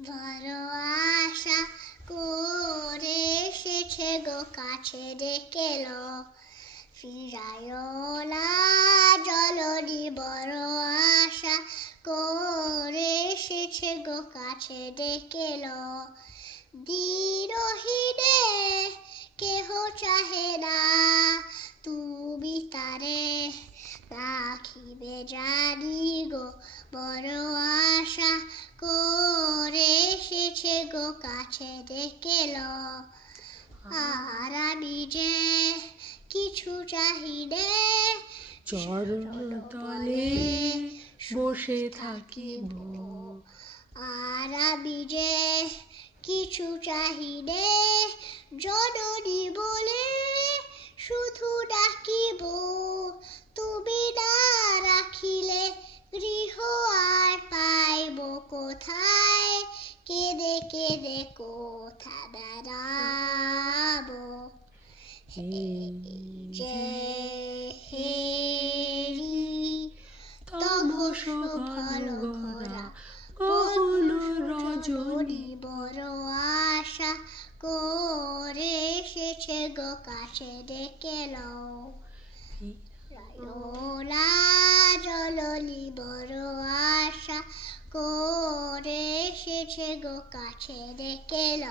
বড় আশা করে এসেছে গো কাছে ডেকেল ফিরায়ো না জলনি বড় আশা করে এসেছে গো কাছে ডেকেল দিনহীনে কেহ চাহে না তুমি তারে রাখিবে জানি গো বড় আশা করে এসেছে গো কাছে ডেকেল আর আমি যে কিছু চাহিনে চরণ তলে বসে থাকিব আর আমি যে কিছু চাহিনে জননী বলে শুধু ডাকিব তুমি না রাখিলে গৃহ আর পাইব কোথায় কেঁদে কেঁদে কোথা বেড়াবো যে হেরি তমস ঘন ঘোরা কখন রজনী বড় আশা করে এসেছে গো কাছে ডেকেল জলনি বড় আশা করে এসেছে গো কাছে ডেকেল